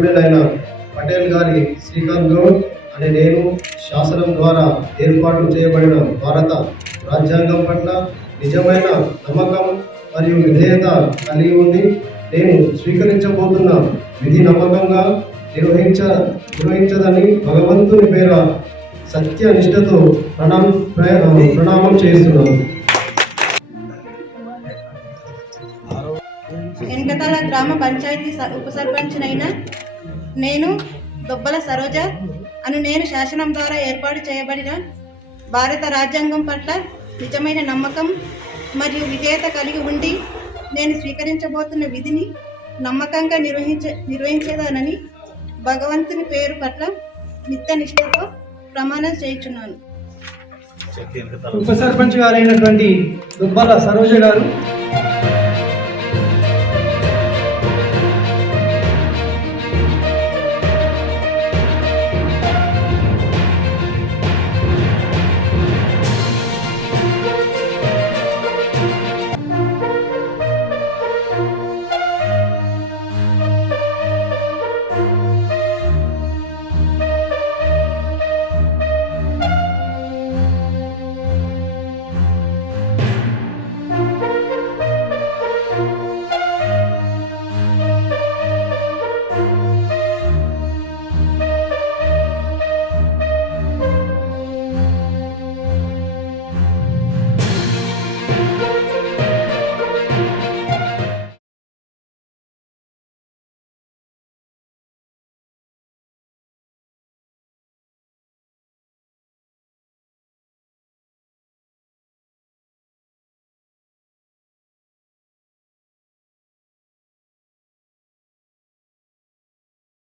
సభ్యుడైన పటేల్ గారి శ్రీకాంత్ గౌడ్ అనే నేను శాసనం ద్వారా ఏర్పాటు చేయబడిన భారత రాజ్యాంగం పట్ల నిజమైన నమ్మకం మరియు విధేయత కలిగి ఉండి నేను స్వీకరించబోతున్న విధి నమ్మకంగా నిర్వహించదని భగవంతుని పేర సత్యనిష్టతో ప్రణామం చేస్తున్నాను. వెంకటాల గ్రామ పంచాయతీ ఉప సర్పంచ్నైన నేను దొబ్బల సరోజ నేను శాసనం ద్వారా ఏర్పాటు చేయబడిన భారత రాజ్యాంగం పట్ల నిజమైన నమ్మకం మరియు విధేయత కలిగి ఉండి నేను స్వీకరించబోతున్న విధిని నమ్మకంగా నిర్వహించేదానని భగవంతుని పేరు పట్ల నిత్యనిష్టతో ప్రమాణం చేయుచున్నాను. ఉప సర్పంచ్ గారైనటువంటి దుబ్బల సరోజ గారు